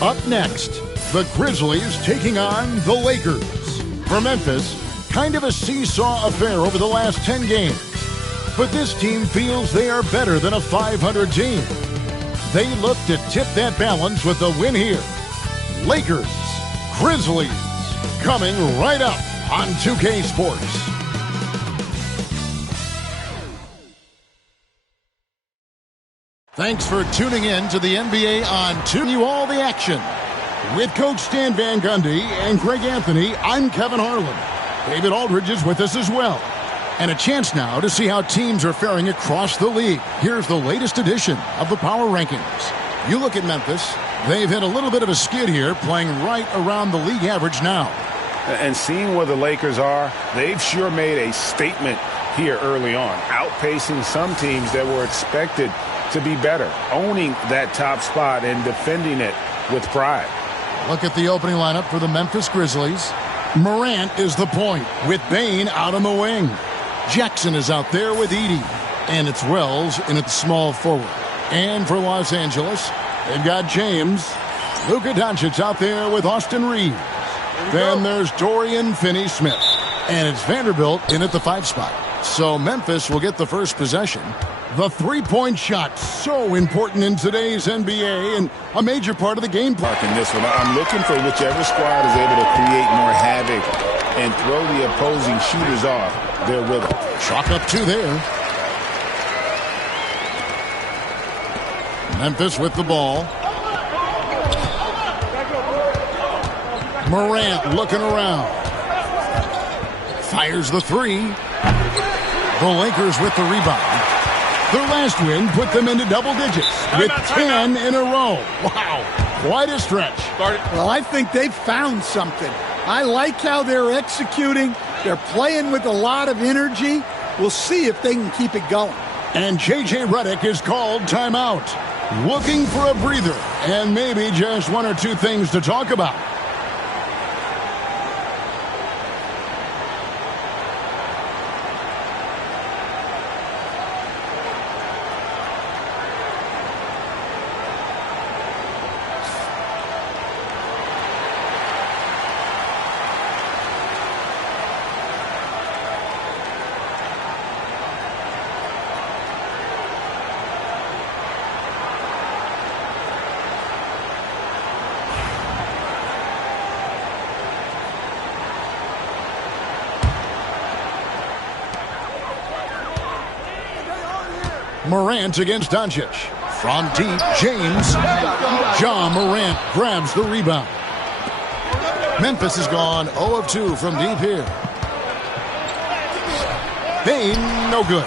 Up next, the Grizzlies taking on the Lakers. For Memphis, kind of a seesaw affair over the last 10 games. But this team feels they are better than a 500 team. They look to tip that balance with a win here. Lakers, Grizzlies, coming right up on 2K Sports. Thanks for tuning in to the NBA on 2. You all the action. With Coach Stan Van Gundy and Greg Anthony, I'm Kevin Harlan. David Aldridge is with us as well. And a chance now to see how teams are faring across the league. Here's the latest edition of the Power Rankings. You look at Memphis. They've hit a little bit of a skid here, playing right around the league average now. And seeing where the Lakers are, they've sure made a statement here early on, outpacing some teams that were expected to be better, owning that top spot and defending it with pride. Look at the opening lineup for the Memphis Grizzlies. Morant is the point, with Bane out on the wing. Jackson is out there with Edey. And it's Wells in at the small forward. And for Los Angeles, they've got James. Luka Doncic out there with Austin Reeves. Then there's Dorian Finney-Smith. And it's Vanderbilt in at the 5 spot. So Memphis will get the first possession. The three-point shot, so important in today's NBA and a major part of the game plan. In this one, I'm looking for whichever squad is able to create more havoc and throw the opposing shooters off their rhythm. Chalk up 2 there. Memphis with the ball. Morant looking around. Fires the 3. The Lakers with the rebound. Their last win put them into double digits with 10 in a row. Wow, quite a stretch. Well, I think they've found something. I like how they're executing. They're playing with a lot of energy. We'll see if they can keep it going. And J.J. Redick is called timeout. Looking for a breather and maybe just 1 or 2 things to talk about. Morant against Doncic. From deep, James. Ja Morant grabs the rebound. Memphis has gone 0 of 2 from deep here. Bane, no good.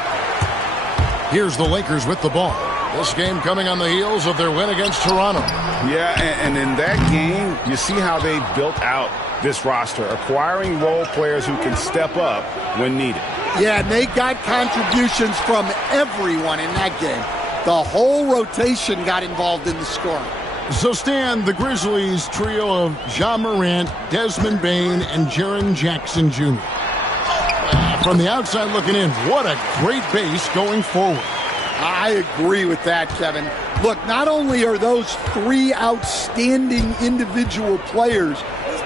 Here's the Lakers with the ball. This game coming on the heels of their win against Toronto. Yeah, and in that game, you see how they've built out this roster, acquiring role players who can step up when needed. Yeah, and they got contributions from everyone in that game. The whole rotation got involved in the scoring. So, Stan, the Grizzlies trio of Ja Morant, Desmond Bane, and Jaren Jackson Jr. From the outside looking in, what a great base going forward. I agree with that, Kevin. Look, not only are those 3 outstanding individual players,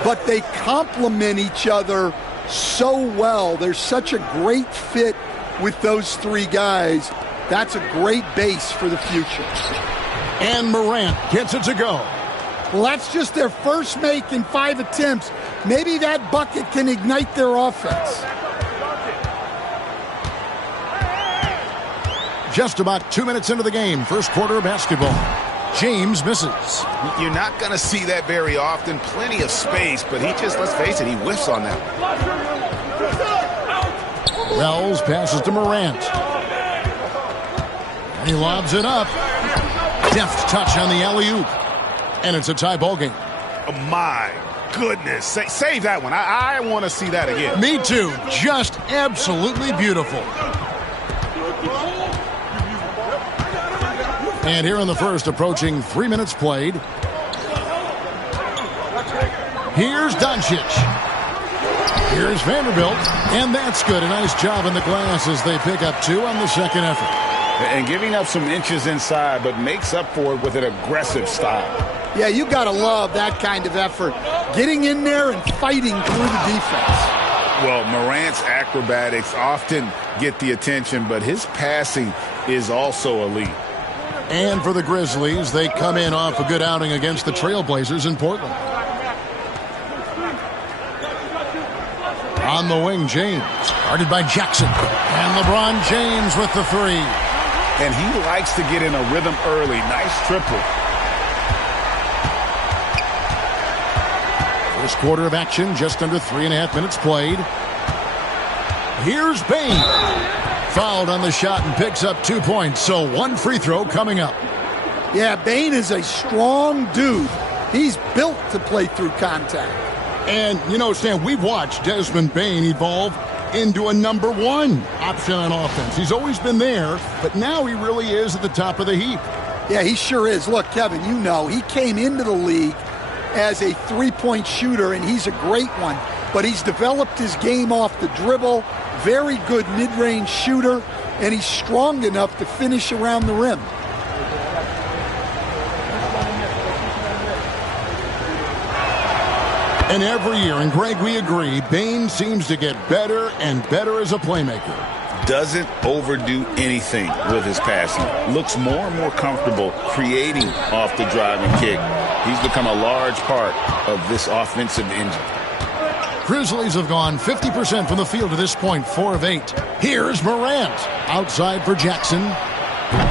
but they complement each other so well. There's such a great fit with those 3 guys. That's a great base for the future. And Morant gets it to go. Well, that's just their first make in 5 attempts. Maybe that bucket can ignite their offense. Just about 2 minutes into the game, first quarter of basketball. James misses. You're not going to see that very often. Plenty of space, but he just, let's face it, he whiffs on that. Wells passes to Morant. And he lobs it up. Deft touch on the alley-oop. And it's a tie ball game. Oh, my goodness. Save that one. I want to see that again. Me too. Just absolutely beautiful. And here in the first, approaching 3 minutes played. Here's Doncic. Here's Vanderbilt. And that's good. A nice job in the glass as they pick up 2 on the second effort. And giving up some inches inside, but makes up for it with an aggressive style. Yeah, you got to love that kind of effort. Getting in there and fighting through the defense. Well, Morant's acrobatics often get the attention, but his passing is also elite. And for the Grizzlies, they come in off a good outing against the Trailblazers in Portland. On the wing, James, guarded by Jackson. And LeBron James with the three. And he likes to get in a rhythm early. Nice triple. First quarter of action, just under 3.5 minutes played. Here's Bane. Fouled on the shot and picks up 2 points, so one free throw coming up. Yeah, Bane is a strong dude. He's built to play through contact. And, you know, Stan, we've watched Desmond Bane evolve into a number one option on offense. He's always been there, but now he really is at the top of the heap. Yeah, he sure is. Look, Kevin, you know, he came into the league as a three-point shooter, and he's a great one. But he's developed his game off the dribble, very good mid-range shooter, and he's strong enough to finish around the rim. And every year, and Greg, we agree, Bane seems to get better and better as a playmaker. Doesn't overdo anything with his passing. Looks more and more comfortable creating off the driving kick. He's become a large part of this offensive engine. Grizzlies have gone 50% from the field to this point, 4 of 8. Here's Morant. Outside for Jackson.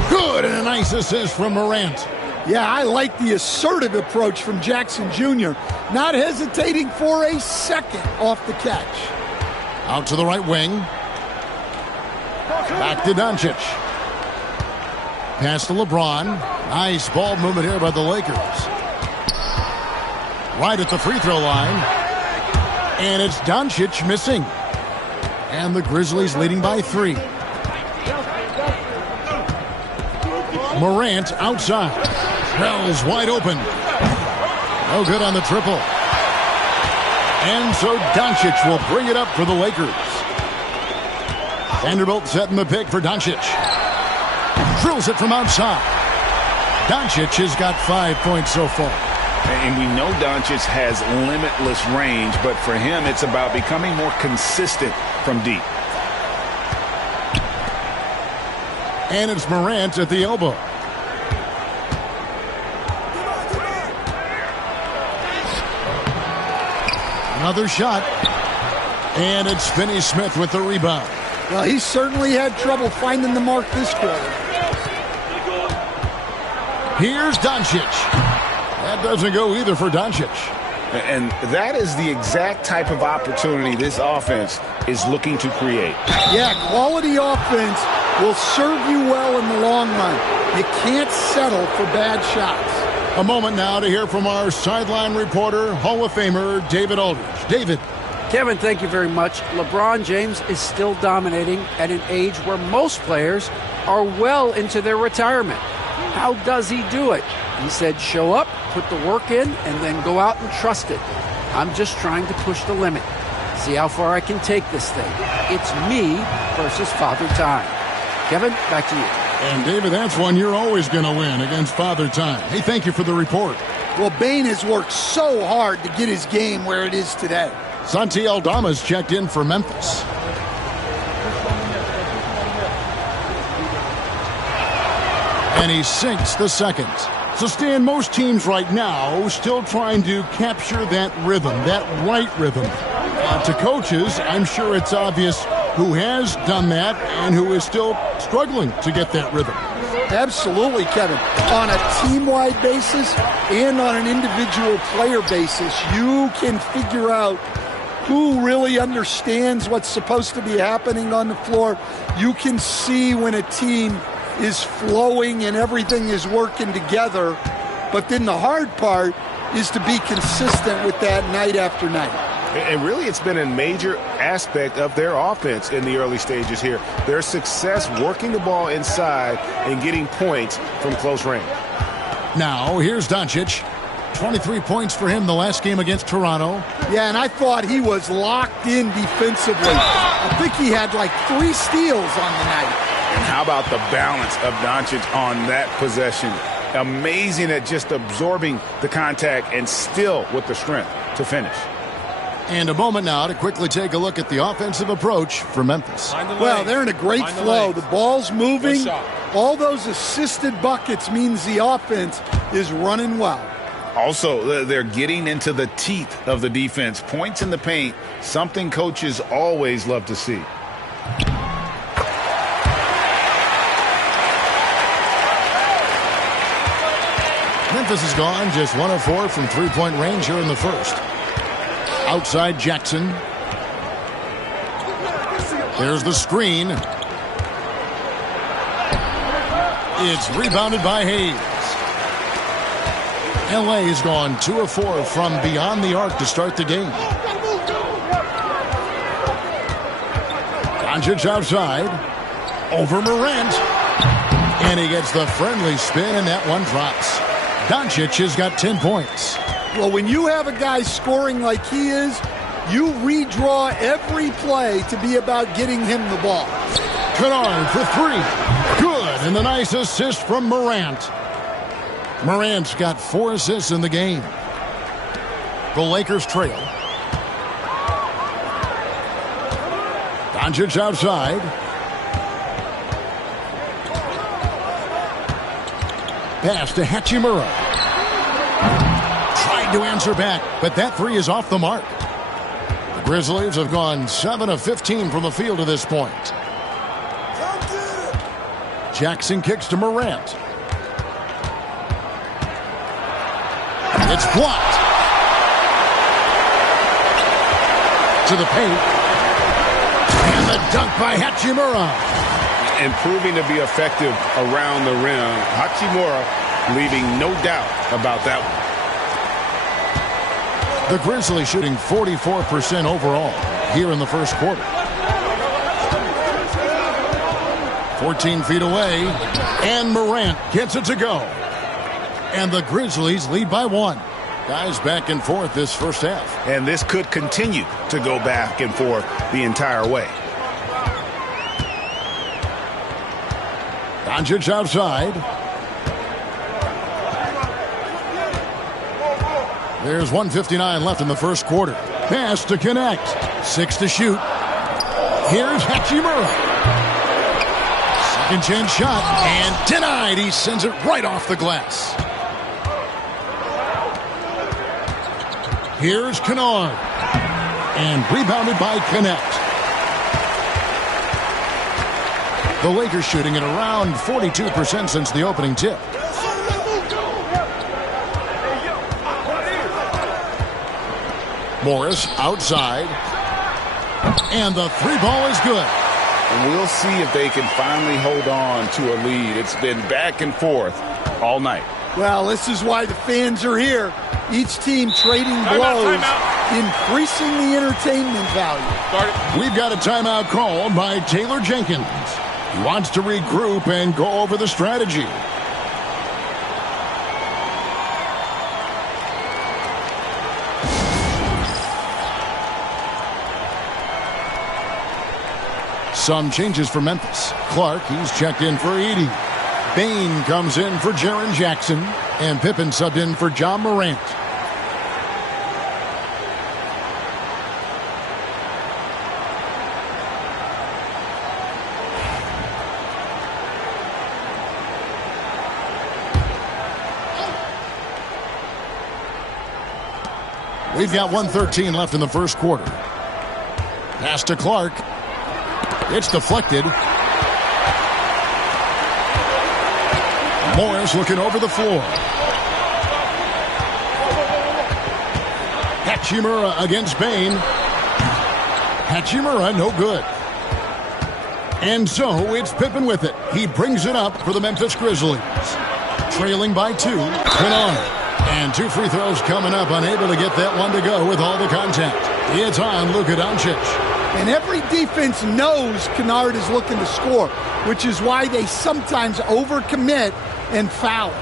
Good, and a nice assist from Morant. Yeah, I like the assertive approach from Jackson Jr., not hesitating for a second off the catch. Out to the right wing. Back to Doncic. Pass to LeBron. Nice ball movement here by the Lakers. Right at the free throw line. And it's Doncic missing. And the Grizzlies leading by 3. Morant outside. Wells wide open. No good on the triple. And so Doncic will bring it up for the Lakers. Vanderbilt setting the pick for Doncic. Drills it from outside. Doncic has got 5 points so far. And we know Doncic has limitless range, but for him, it's about becoming more consistent from deep. And it's Morant at the elbow. Another shot. And it's Finney-Smith with the rebound. Well, he certainly had trouble finding the mark this quarter. Here's Doncic. That doesn't go either for Doncic. And that is the exact type of opportunity this offense is looking to create. Yeah, quality offense will serve you well in the long run. You can't settle for bad shots. A moment now to hear from our sideline reporter, Hall of Famer David Aldridge. David. Kevin, thank you very much. LeBron James is still dominating at an age where most players are well into their retirement. How does he do it? He said, show up, put the work in, and then go out and trust it. I'm just trying to push the limit. See how far I can take this thing. It's me versus Father Time. Kevin, back to you. And David, that's one you're always going to win against Father Time. Hey, thank you for the report. Well, Bane has worked so hard to get his game where it is today. Santi Aldama's checked in for Memphis. And he sinks the second. So, Stan, most teams right now still trying to capture that rhythm, that right rhythm. To coaches, I'm sure it's obvious who has done that and who is still struggling to get that rhythm. Absolutely, Kevin. On a team-wide basis and on an individual player basis, you can figure out who really understands what's supposed to be happening on the floor. You can see when a team is flowing and everything is working together. But then the hard part is to be consistent with that night after night. And really, it's been a major aspect of their offense in the early stages here. Their success working the ball inside and getting points from close range. Now, here's Doncic. 23 points for him the last game against Toronto. Yeah, and I thought he was locked in defensively. I think he had like 3 steals on the night. And how about the balance of Doncic on that possession? Amazing at just absorbing the contact and still with the strength to finish. And a moment now to quickly take a look at the offensive approach for Memphis. Well, they're in a great flow. The ball's moving. All those assisted buckets means the offense is running well. Also, they're getting into the teeth of the defense. Points in the paint, something coaches always love to see. Memphis has gone just 1 of 4 from three-point range here in the first. Outside Jackson. There's the screen. It's rebounded by Hayes. LA has gone 2 of 4 from beyond the arc to start the game. Doncic outside. Over Morant. And he gets the friendly spin, and that one drops. Doncic has got 10 points. Well, when you have a guy scoring like he is, you redraw every play to be about getting him the ball. Kennard for 3. Good, and a nice assist from Morant. Morant's got 4 assists in the game. The Lakers trail. Doncic outside. Pass to Hachimura. Tried to answer back, but that 3 is off the mark. The Grizzlies have gone 7 of 15 from the field to this point. Jackson kicks to Morant. It's blocked. To the paint. And the dunk by Hachimura. Improving to be effective around the rim. Hachimura leaving no doubt about that one. The Grizzlies shooting 44% overall here in the first quarter. 14 feet away, and Morant gets it to go. And the Grizzlies lead by 1. Guys back and forth this first half. And this could continue to go back and forth the entire way. Doncic outside. There's 1:59 left in the first quarter. Pass to connect. 6 to shoot. Here's Hachimura. Second chance shot. And denied. He sends it right off the glass. Here's Kennard. And rebounded by Connect. The Lakers shooting at around 42% since the opening tip. Morris outside. And the 3 ball is good. And we'll see if they can finally hold on to a lead. It's been back and forth all night. Well, this is why the fans are here. Each team trading blows, increasing the entertainment value. We've got a timeout called by Taylor Jenkins. He wants to regroup and go over the strategy. Some changes for Memphis. Clark, he's checked in for Edey. Bain comes in for Jaren Jackson. And Pippen subbed in for John Morant. We've got 1:13 left in the first quarter. Pass to Clark. It's deflected. Morris looking over the floor. Hachimura against Bain. Hachimura no good. And so it's Pippen with it. He brings it up for the Memphis Grizzlies. Trailing by 2. Kennard. And 2 free throws coming up. Unable to get that one to go with all the contact. It's on Luka Doncic. And every defense knows Kennard is looking to score, which is why they sometimes overcommit and foul.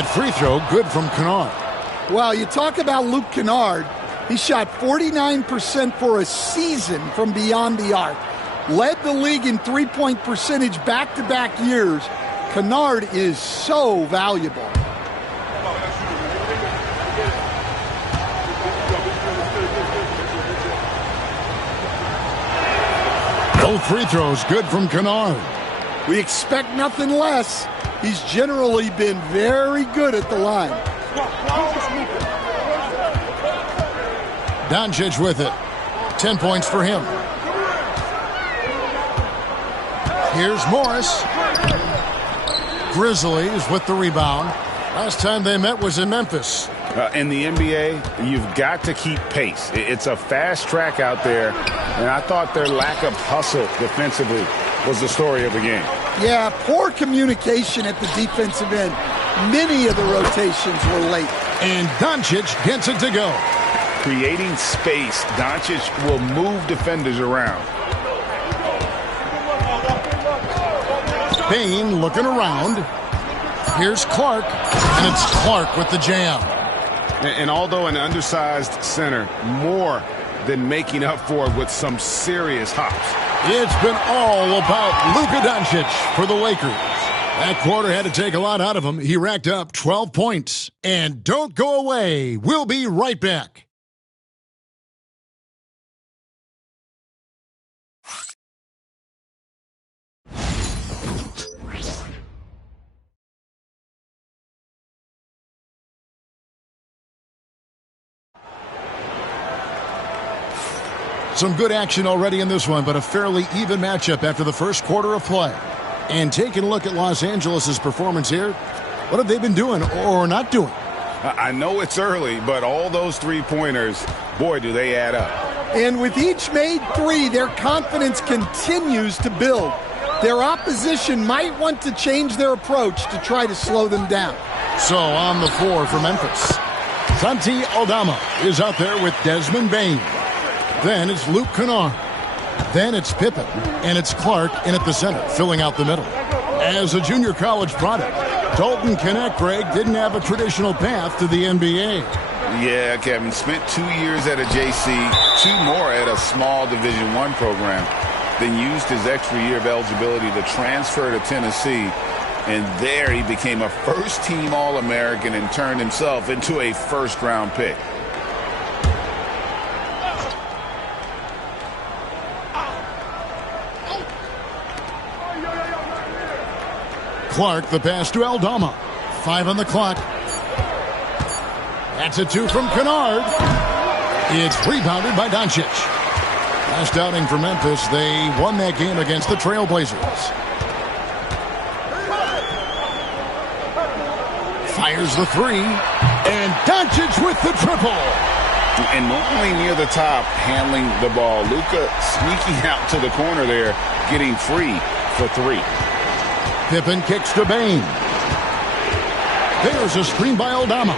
that free throw good from Kennard. Well, you talk about Luke Kennard. He shot 49% for a season from beyond the arc. Led the league in three-point percentage back-to-back years. Kennard is so valuable. Both free throws good from Kennard. We expect nothing less. He's generally been very good at the line. Doncic with it. 10 points for him. Here's Morris. Grizzlies with the rebound. Last time they met was in Memphis. In the NBA, you've got to keep pace. It's a fast track out there, and I thought their lack of hustle defensively was the story of the game. Yeah, poor communication at the defensive end. Many of the rotations were late. And Doncic gets it to go. Creating space, Doncic will move defenders around. Bane looking around. Here's Clark, and it's Clark with the jam. And although an undersized center, more than making up for it with some serious hops. It's been all about Luka Doncic for the Lakers. That quarter had to take a lot out of him. He racked up 12 points. And don't go away. We'll be right back. Some good action already in this one, but a fairly even matchup after the first quarter of play. And taking a look at Los Angeles' performance here, what have they been doing or not doing? I know it's early, but all those three-pointers, boy, do they add up. And with each made three, their confidence continues to build. Their opposition might want to change their approach to try to slow them down. So on the floor for Memphis, Santi Aldama is out there with Desmond Bane. Then it's Luke Kennard. Then it's Pippen. And it's Clark in at the center, filling out the middle. As a junior college product, Dalton Knecht, Greg, didn't have a traditional path to the NBA. Yeah, Kevin, spent 2 years at a JC, 2 more at a small Division I program, then used his extra year of eligibility to transfer to Tennessee. And there he became a first-team All-American and turned himself into a first-round pick. Clark, the pass to Aldama. 5 on the clock. That's a 2 from Kennard. It's rebounded by Doncic. Last outing for Memphis, they won that game against the Trailblazers. Fires the 3. And Doncic with the triple. And normally near the top, handling the ball. Luka sneaking out to the corner there, getting free for 3. Pippen kicks to Bane. There's a screen by Aldama.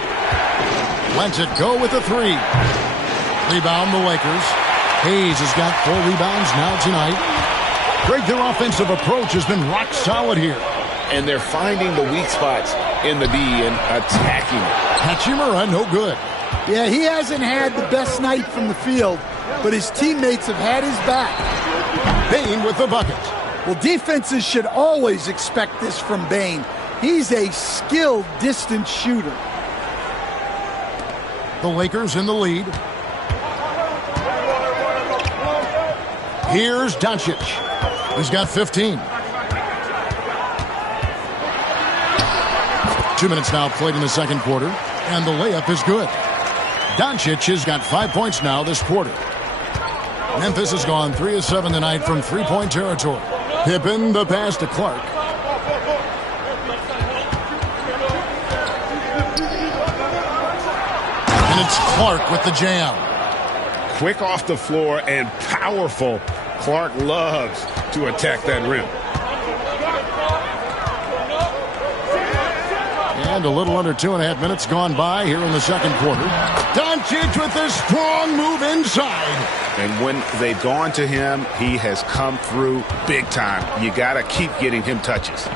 Lets it go with a 3. Rebound the Lakers. Hayes has got 4 rebounds now tonight. Greg, their offensive approach has been rock solid here. And they're finding the weak spots in the D and attacking it. Hachimura, no good. Yeah, he hasn't had the best night from the field, but his teammates have had his back. Bane with the bucket. Well, defenses should always expect this from Bane. He's a skilled distance shooter. The Lakers in the lead. Here's Doncic. He's got 15. 2 minutes now played in the second quarter, and the layup is good. Doncic has got 5 points now this quarter. Memphis has gone 3 of 7 tonight from three-point territory. Pippen, the pass to Clark. And it's Clark with the jam. Quick off the floor and powerful. Clark loves to attack that rim. And a little under 2.5 minutes gone by here in the second quarter. Doncic with a strong move inside. And when they've gone to him, he has come through big time. You got to keep getting him touches.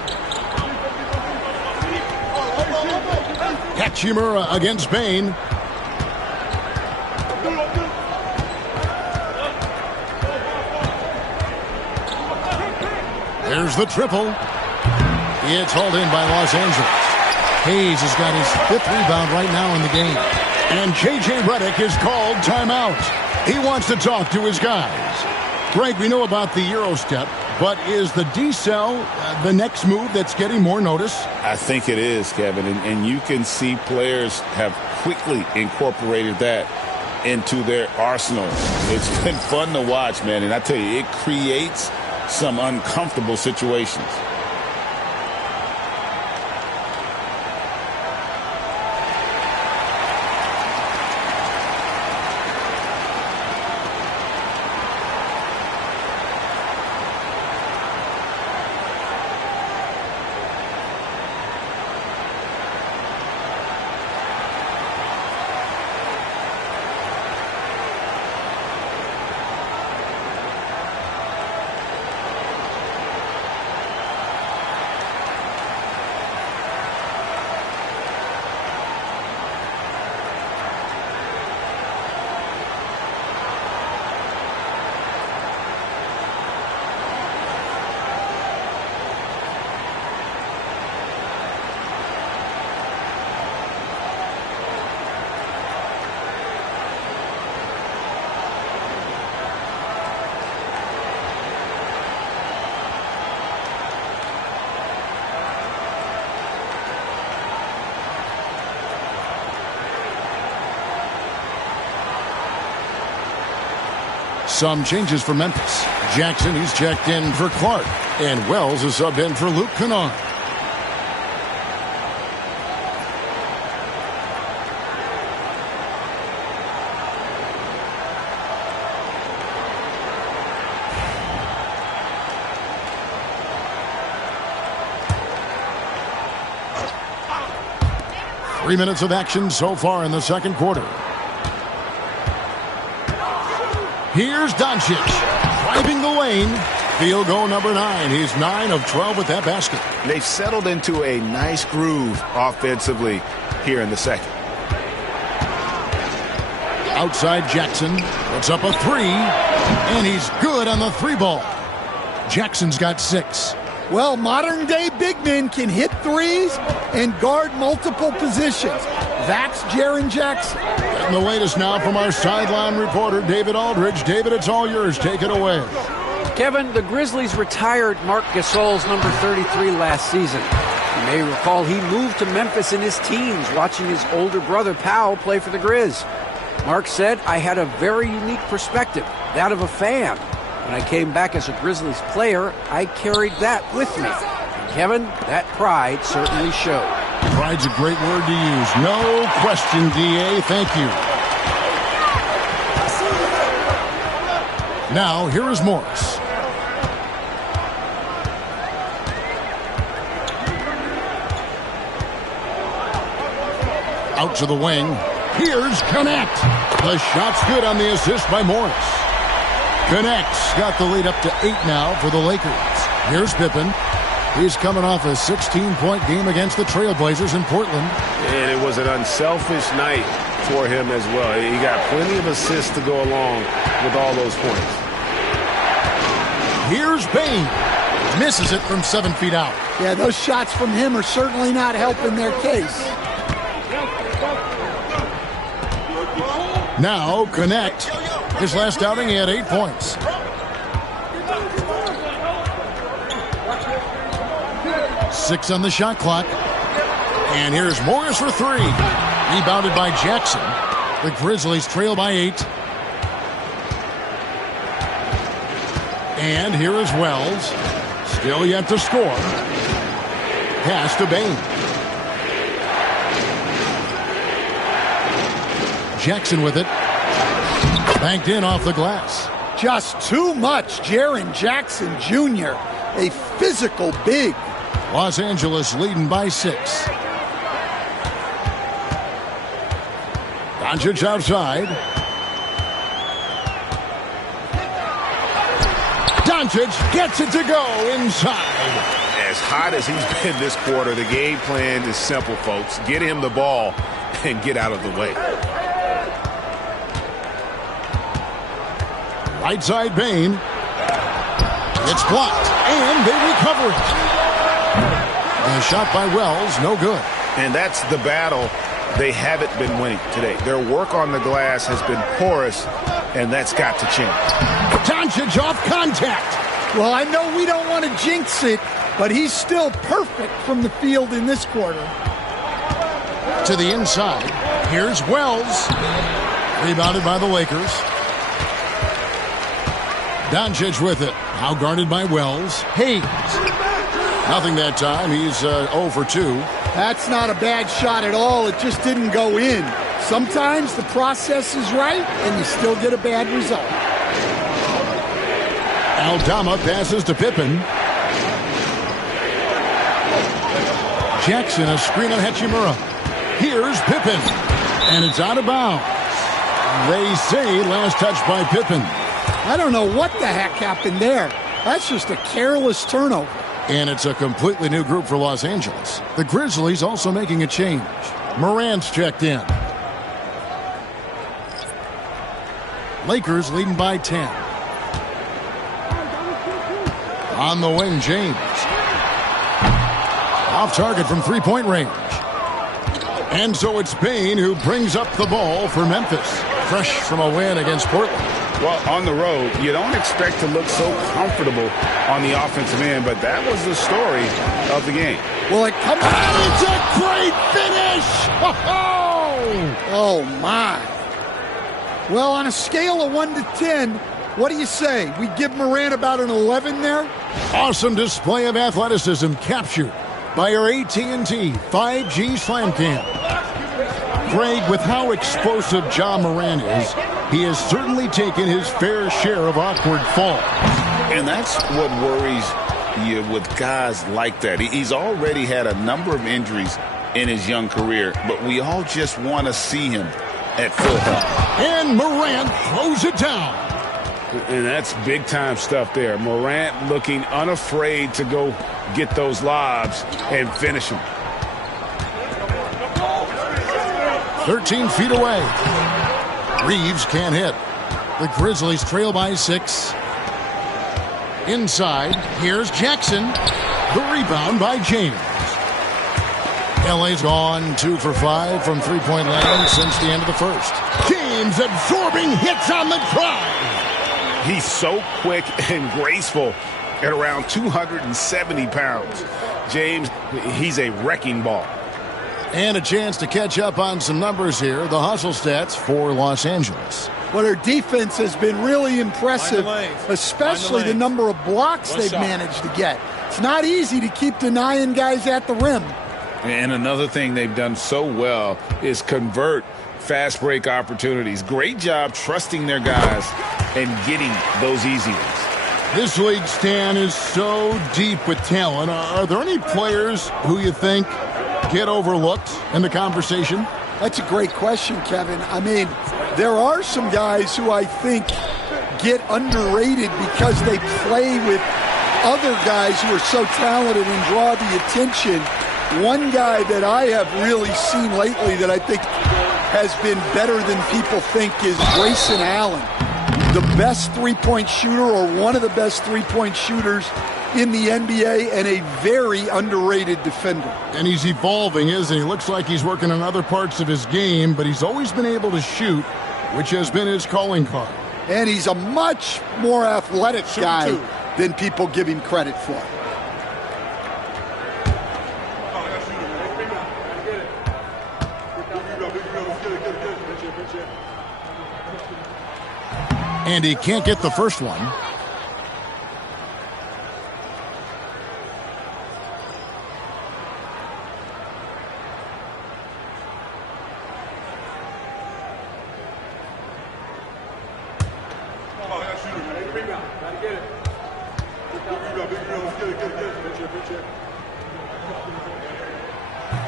Hachimura against Bain. There's the triple. It's hauled in by Los Angeles. Hayes has got his 5th rebound right now in the game. And J.J. Redick is called timeout. He wants to talk to his guys. Greg, we know about the Euro step, but is the decel the next move that's getting more notice? I think it is, Kevin, and you can see players have quickly incorporated that into their arsenal. It's been fun to watch, man, and I tell you, it creates some uncomfortable situations. Some changes for Memphis. Jackson, he's checked in for Clark. And Wells is subbed in for Luke Kennard. Three minutes of action so far in the second quarter. Here's Doncic, driving the lane. Field goal number 9. He's 9 of 12 with that basket. They've settled into a nice groove offensively here in the second. Outside Jackson, puts up a 3, and he's good on the 3-ball. Jackson's got 6. Well, modern-day big men can hit threes and guard multiple positions. That's Jaren Jackson. And the latest now from our sideline reporter, David Aldridge. David, it's all yours. Take it away. Kevin, the Grizzlies retired Marc Gasol's number 33 last season. You may recall he moved to Memphis in his teens, watching his older brother Powell play for the Grizz. Mark said, "I had a very unique perspective, that of a fan. When I came back as a Grizzlies player, I carried that with me." And Kevin, that pride certainly showed. Pride's a great word to use. No question, D.A. Thank you. Now, here is Morris. Out to the wing. Here's Connect. The shot's good on the assist by Morris. Connect's got the lead up to 8 now for the Lakers. Here's Pippen. He's coming off a 16-point game against the Trailblazers in Portland. And it was an unselfish night for him as well. He got plenty of assists to go along with all those points. Here's Bain. Misses it from 7 feet out. Yeah, those shots from him are certainly not helping their case. Now, Connect. His last outing, he had 8 points. Six on the shot clock. And here's Morris for 3. Rebounded by Jackson. The Grizzlies trail by 8. And here is Wells. Still yet to score. Pass to Bain. Jackson with it. Banked in off the glass. Just too much Jaren Jackson Jr., a physical big. Los Angeles leading by 6. Doncic outside. Doncic gets it to go inside. As as hot as he's been this quarter, the game plan is simple, folks. Get him the ball and get out of the way. Right side Bain. It's blocked, and they recover it. A shot by Wells, no good. And that's the battle they haven't been winning today. Their work on the glass has been porous, and that's got to change. Doncic off contact. Well, I know we don't want to jinx it, but he's still perfect from the field in this quarter. To the inside. Here's Wells. Rebounded by the Lakers. Doncic with it. Now guarded by Wells. Hayes. Nothing that time. He's 0 for 2. That's not a bad shot at all. It just didn't go in. Sometimes the process is right, and you still get a bad result. Aldama passes to Pippen. Jackson, a screen on Hachimura. Here's Pippen. And it's out of bounds. They say last touch by Pippen. I don't know what the heck happened there. That's just a careless turnover. And it's a completely new group for Los Angeles. The Grizzlies also making a change. Morant's checked in. Lakers leading by 10. On the wing, James. Off target from three-point range. And so it's Bain who brings up the ball for Memphis. Fresh from a win against Portland. Well, on the road, you don't expect to look so comfortable on the offensive end, but that was the story of the game. Well, it comes out. It's a great finish! Oh, my. Well, on a scale of 1 to 10, what do you say? We give Morant about an 11 there? Awesome display of athleticism captured by our AT&T 5G Slam Cam. Greg, with how explosive Ja Morant is, he has certainly taken his fair share of awkward falls. And that's what worries you with guys like that. He's already had a number of injuries in his young career, but we all just want to see him at full health. And Morant throws it down. And that's big-time stuff there. Morant looking unafraid to go get those lobs and finish them. 13 feet away. Reeves can't hit. The Grizzlies trail by 6. Inside, here's Jackson. The rebound by James. LA's gone 2 for 5 from three-point land since the end of the first. James absorbing hits on the drive. He's so quick and graceful at around 270 pounds. James, he's a wrecking ball. And a chance to catch up on some numbers here. The hustle stats for Los Angeles. Well, their defense has been really impressive, especially the number of blocks they've managed to get. It's not easy to keep denying guys at the rim. And another thing they've done so well is convert fast break opportunities. Great job trusting their guys and getting those easy ones. This league, Stan, is so deep with talent. Are there any players who you think get overlooked in the conversation? That's a great question, Kevin. I mean, there are some guys who I think get underrated because they play with other guys who are so talented and draw the attention. One guy that I have really seen lately that I think has been better than people think is Grayson Allen. The best three-point shooter, or one of the best three-point shooters in the NBA, and a very underrated defender. And he's evolving, isn't he? Looks like he's working on other parts of his game, but he's always been able to shoot, which has been his calling card. And he's a much more athletic guy than people give him credit for. And he can't get the first one.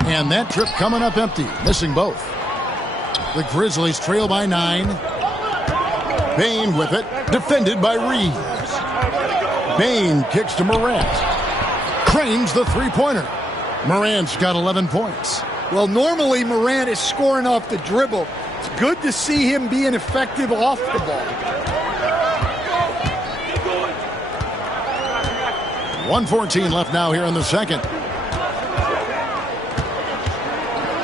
And that trip coming up empty, missing both. The Grizzlies trail by 9. Bain with it, defended by Reeves. Bain kicks to Morant. drains the three-pointer. Morant's got 11 points. Well, normally Morant is scoring off the dribble. It's good to see him being effective off the ball. 1:14 left now here in the second.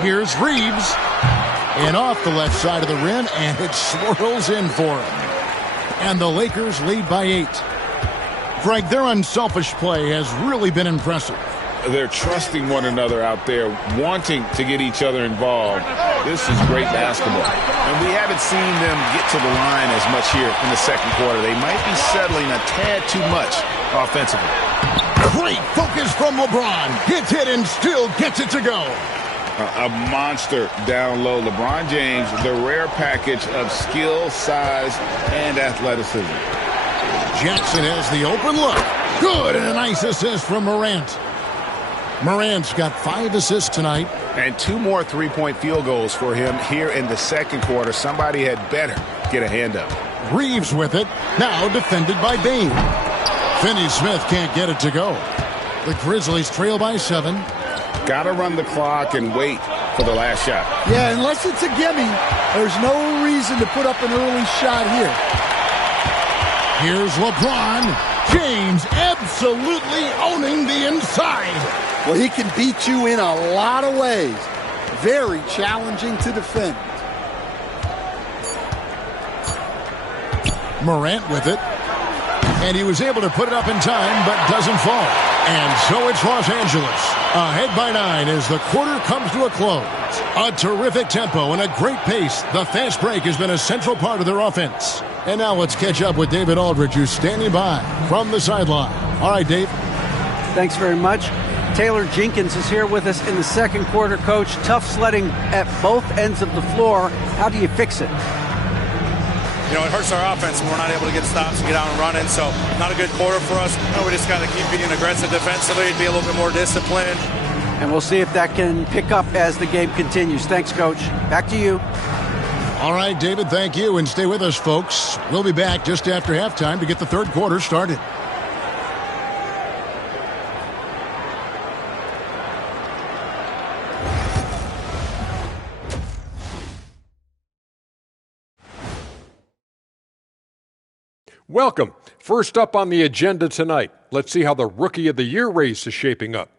Here's Reeves. And off the left side of the rim, and it swirls in for him. And the Lakers lead by 8. Greg, their unselfish play has really been impressive. They're trusting one another out there, wanting to get each other involved. This is great basketball. And we haven't seen them get to the line as much here in the second quarter. They might be settling a tad too much offensively. Great focus from LeBron. Gets it and still gets it to go. A monster down low. LeBron James, the rare package of skill, size, and athleticism. Jackson has the open look. Good, and a nice assist from Morant. Morant's got 5 assists tonight. And 2 more three-point field goals for him here in the second quarter. Somebody had better get a hand up. Reeves with it. Now defended by Bain. Finney-Smith can't get it to go. The Grizzlies trail by 7. Got to run the clock and wait for the last shot. Yeah, unless it's a gimme, there's no reason to put up an early shot here. Here's LeBron. James absolutely owning the inside. Well, he can beat you in a lot of ways. Very challenging to defend. Morant with it. And he was able to put it up in time, but doesn't fall. And so it's Los Angeles. Ahead by 9 as the quarter comes to a close. A terrific tempo and a great pace. The fast break has been a central part of their offense. And now let's catch up with David Aldridge, who's standing by from the sideline. All right, Dave. Thanks very much. Taylor Jenkins is here with us in the second quarter, Coach. Tough sledding at both ends of the floor. How do you fix it? You know, it hurts our offense when we're not able to get stops and get out and running. So not a good quarter for us. We just got to keep being aggressive defensively and be a little bit more disciplined. And we'll see if that can pick up as the game continues. Thanks, Coach. Back to you. All right, David, thank you. And stay with us, folks. We'll be back just after halftime to get the third quarter started. Welcome. First up on the agenda tonight, let's see how the Rookie of the Year race is shaping up.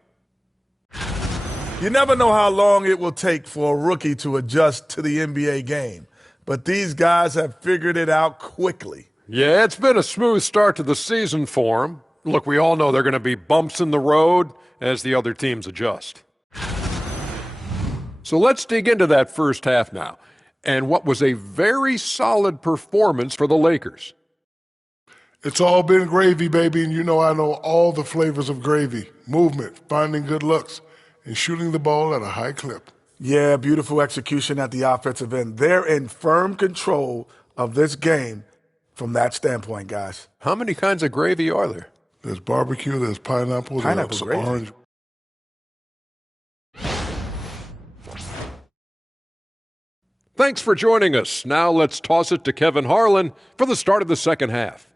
You never know how long it will take for a rookie to adjust to the NBA game, but these guys have figured it out quickly. Yeah, it's been a smooth start to the season for them. Look, we all know there are going to be bumps in the road as the other teams adjust. So let's dig into that first half now, and what was a very solid performance for the Lakers. It's all been gravy, baby, and you know I know all the flavors of gravy. Movement, finding good looks, and shooting the ball at a high clip. Yeah, beautiful execution at the offensive end. They're in firm control of this game from that standpoint, guys. How many kinds of gravy are there? There's barbecue, there's pineapple, there's gravy. Orange. Thanks for joining us. Now let's toss it to Kevin Harlan for the start of the second half.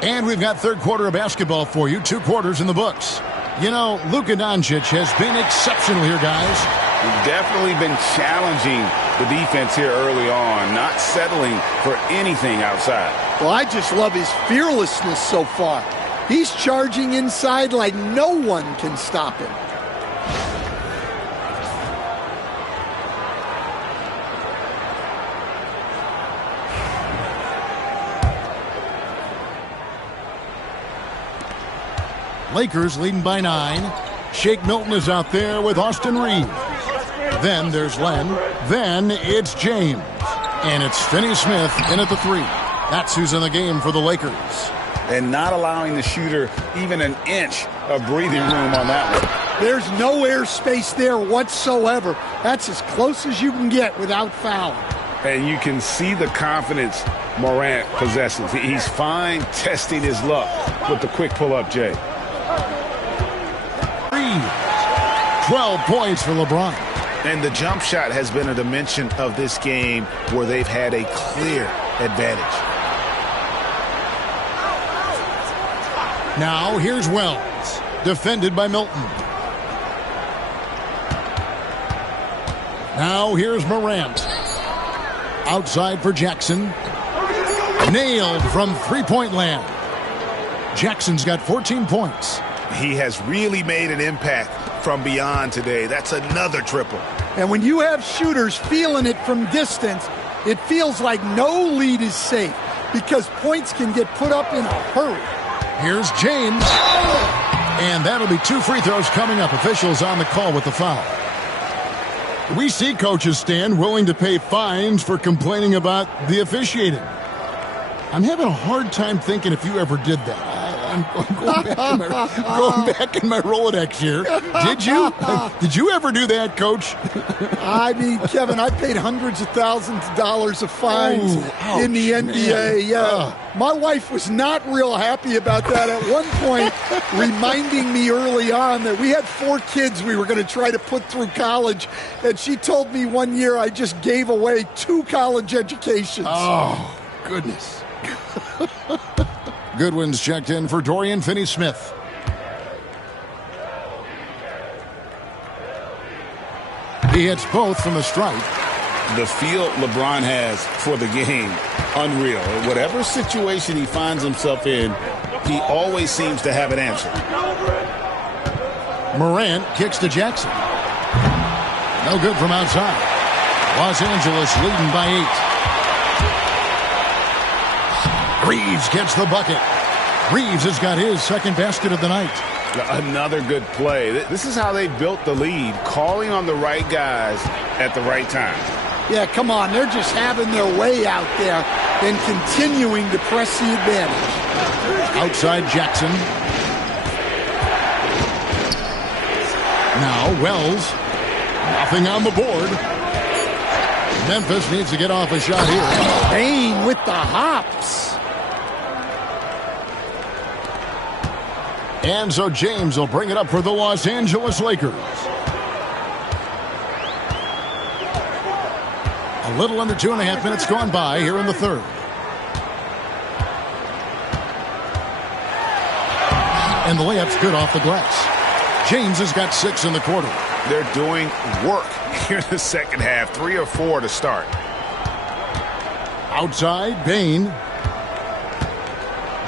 And we've got third quarter of basketball for you. 2 quarters in the books. You know, Luka Doncic has been exceptional here, guys. He's definitely been challenging the defense here early on, not settling for anything outside. Well, I just love his fearlessness so far. He's charging inside like no one can stop him. Lakers leading by 9. Shake Milton is out there with Austin Reeves. Then there's Len. Then it's James. And it's Finney-Smith in at the 3. That's who's in the game for the Lakers. And not allowing the shooter even an inch of breathing room on that one. There's no airspace there whatsoever. That's as close as you can get without fouling. And you can see the confidence Morant possesses. He's fine testing his luck with the quick pull-up, Jay. 12 points for LeBron. And the jump shot has been a dimension of this game where they've had a clear advantage. Now here's Wells, defended by Milton. Now here's Morant. Outside for Jackson. Nailed from three-point land. Jackson's got 14 points. He has really made an impact from beyond today. That's another triple. And when you have shooters feeling it from distance, it feels like no lead is safe because points can get put up in a hurry. Here's James. And that'll be 2 free throws coming up. Officials on the call with the foul. We see coaches stand willing to pay fines for complaining about the officiating. I'm having a hard time thinking if you ever did that. I'm going back in my Rolodex here. Did you? Did you ever do that, Coach? I mean, Kevin, I paid hundreds of thousands of dollars of fines in the NBA. Yeah. My wife was not real happy about that at one point, reminding me early on that we had 4 kids we were going to try to put through college. And she told me one year I just gave away 2 college educations. Oh, goodness. Goodwin's checked in for Dorian Finney-Smith. He hits both from the stripe. The feel LeBron has for the game, unreal. Whatever situation he finds himself in, he always seems to have an answer. Morant kicks to Jackson. No good from outside. Los Angeles leading by 8. Reeves gets the bucket. Reeves has got his second basket of the night. Another good play. This is how they built the lead, calling on the right guys at the right time. Yeah, come on. They're just having their way out there and continuing to press the advantage. Outside Jackson. Now Wells. Nothing on the board. Memphis needs to get off a shot here. Bane with the hops. And so James will bring it up for the Los Angeles Lakers. A little under 2.5 minutes gone by here in the third. And the layup's good off the glass. James has got 6 in the quarter. They're doing work here in the second half. 3 or 4 to start. Outside, Bane.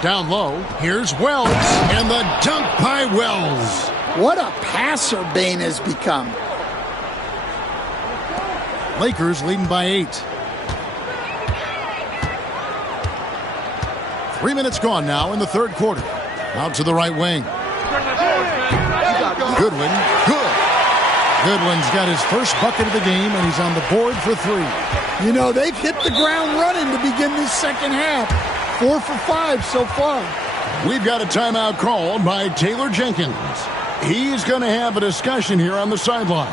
Down low, here's Wells, and the dunk by Wells. What a passer Bane has become. Lakers leading by 8. 3 minutes gone now in the third quarter. Out to the right wing. Goodwin, good. Goodwin's got his first bucket of the game, and he's on the board for 3. You know, they've hit the ground running to begin this second half. 4 for 5 so far. We've got a timeout called by Taylor Jenkins. He's going to have a discussion here on the sideline.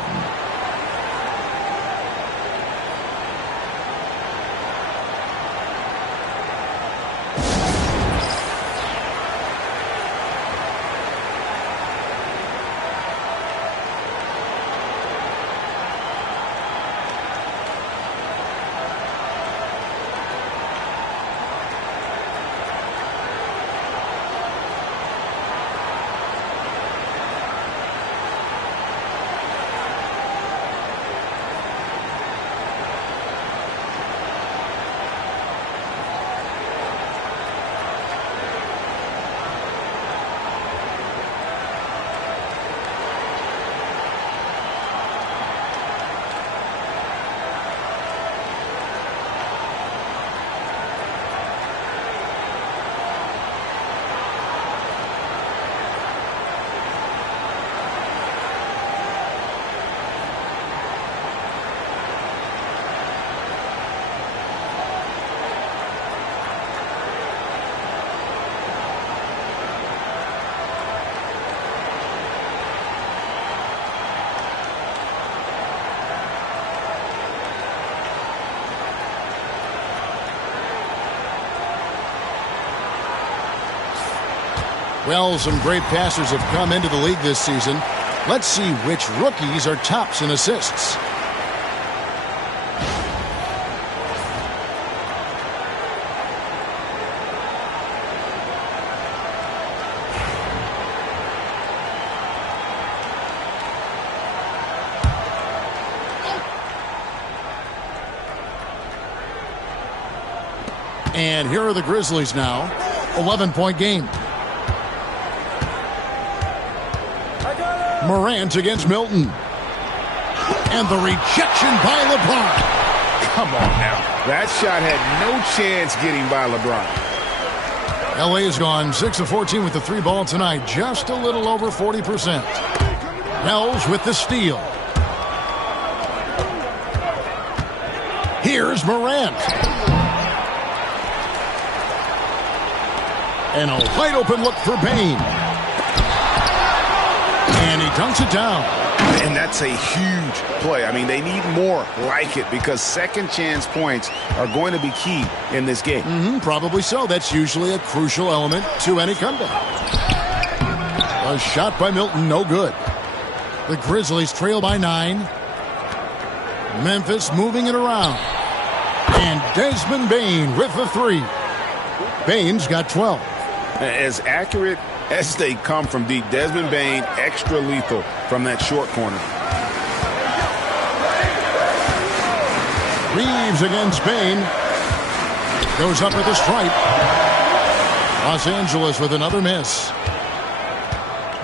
Well, some great passers have come into the league this season. Let's see which rookies are tops in assists. And here are the Grizzlies now. 11-point game. Morant against Milton. And the rejection by LeBron. Come on now. That shot had no chance getting by LeBron. LA has gone 6 of 14 with the 3 ball tonight. Just a little over 40%. Wells with the steal. Here's Morant. And a wide open look for Bane. And he dunks it down. And that's a huge play. I mean, they need more like it because second chance points are going to be key in this game. Probably so. That's usually a crucial element to any comeback. A shot by Milton, no good. The Grizzlies trail by 9. Memphis moving it around. And Desmond Bane with the 3. Bane's got 12. As accurate as they come from deep, Desmond Bane extra lethal from that short corner. Reeves against Bane. Goes up with a stripe. Los Angeles with another miss.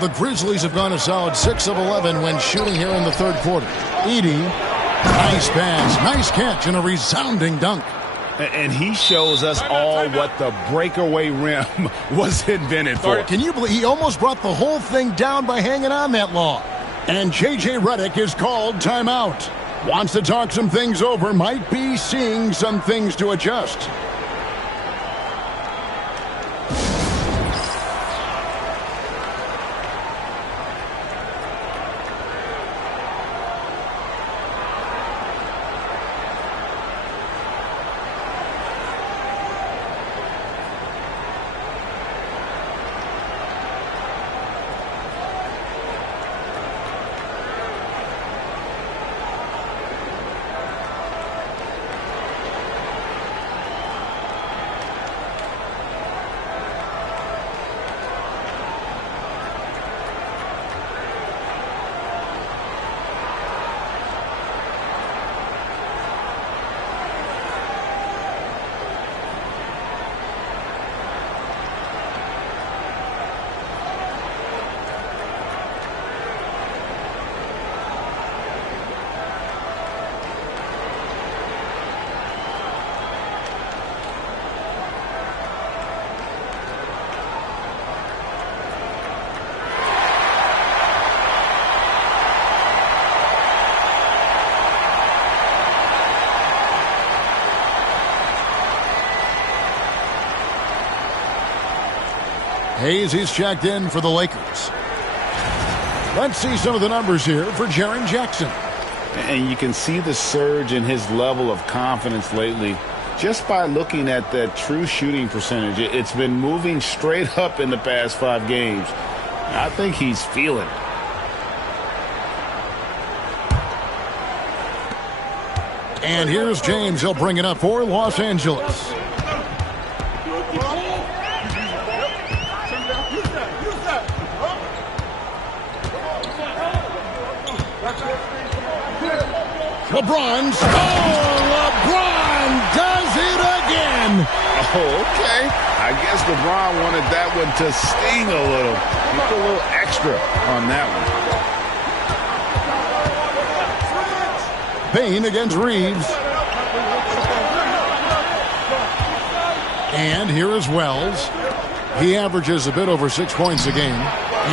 The Grizzlies have gone a solid 6 of 11 when shooting here in the third quarter. Edey, nice pass, nice catch, and a resounding dunk. And he shows us all what the breakaway rim was invented for. Can you believe he almost brought the whole thing down by hanging on that long? And J.J. Redick is called timeout. Wants to talk some things over, might be seeing some things to adjust. Hayes, he's checked in for the Lakers. Let's see some of the numbers here for Jaren Jackson. And you can see the surge in his level of confidence lately just by looking at that true shooting percentage. It's been moving straight up in the past 5 games. I think he's feeling it. And here's James. He'll bring it up for Los Angeles. LeBron does it again. Oh, okay. I guess LeBron wanted that one to sting a little. Keep a little extra on that one. Bane against Reeves. And here is Wells. He averages a bit over 6 points a game.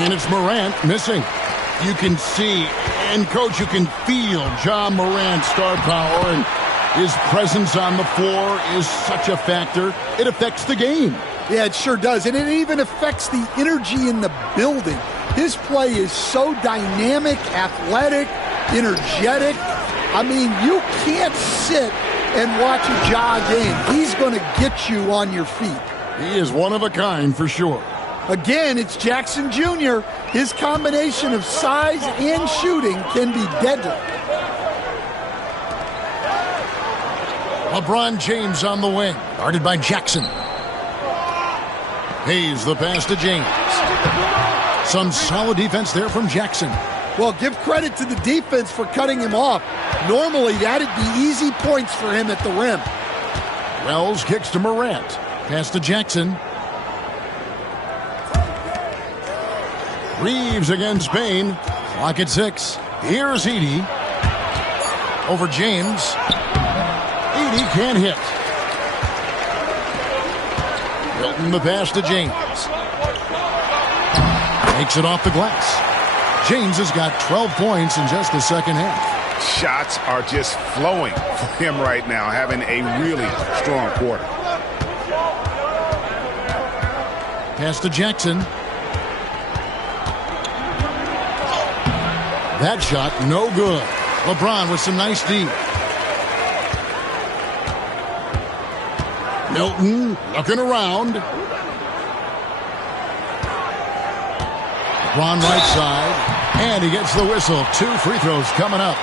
And it's Morant missing. You can see, and Coach, you can feel John Morant's star power, and his presence on the floor is such a factor. It affects the game. Yeah, it sure does. And it even affects the energy in the building. His play is so dynamic, athletic, energetic. I mean, you can't sit and watch a Ja game. He's going to get you on your feet. He is one of a kind for sure. Again, it's Jackson Jr. His combination of size and shooting can be deadly. LeBron James on the wing, guarded by Jackson. Hayes the pass to James. Some solid defense there from Jackson. Well, give credit to the defense for cutting him off. Normally, that'd be easy points for him at the rim. Wells kicks to Morant. Pass to Jackson. Reeves against Bain. Clock at 6. Here's Edey. Over James. Edey can't hit. Milton the pass to James. Takes it off the glass. James has got 12 points in just the second half. Shots are just flowing for him right now, having a really strong quarter. Pass to Jackson. That shot, no good. LeBron with some nice D. Milton looking around. LeBron right side. And he gets the whistle. 2 free throws coming up.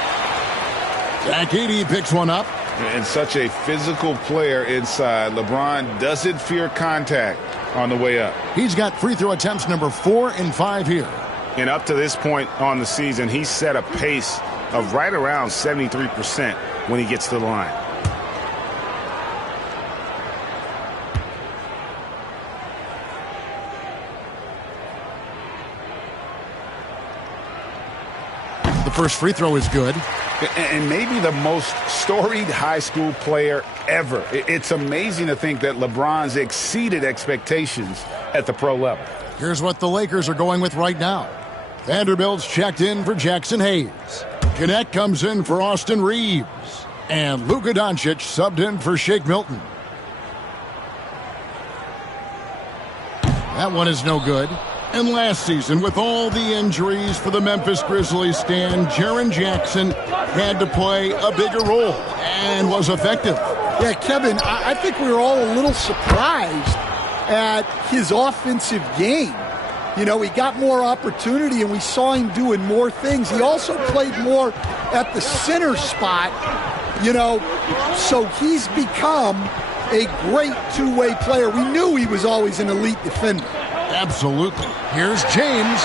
Zach Edey picks one up. And such a physical player inside. LeBron doesn't fear contact on the way up. He's got free throw attempts number 4 and 5 here. And up to this point on the season, he's set a pace of right around 73% when he gets to the line. The first free throw is good. And maybe the most storied high school player ever. It's amazing to think that LeBron's exceeded expectations at the pro level. Here's what the Lakers are going with right now. Vanderbilt's checked in for Jackson Hayes. Connect comes in for Austin Reeves. And Luka Doncic subbed in for Shake Milton. That one is no good. And last season, with all the injuries for the Memphis Grizzlies stand, Jaren Jackson had to play a bigger role and was effective. Yeah, Kevin, I think we were all a little surprised at his offensive game. You know, he got more opportunity and we saw him doing more things. He also played more at the center spot, you know, so he's become a great two-way player. We knew he was always an elite defender. Absolutely. Here's James.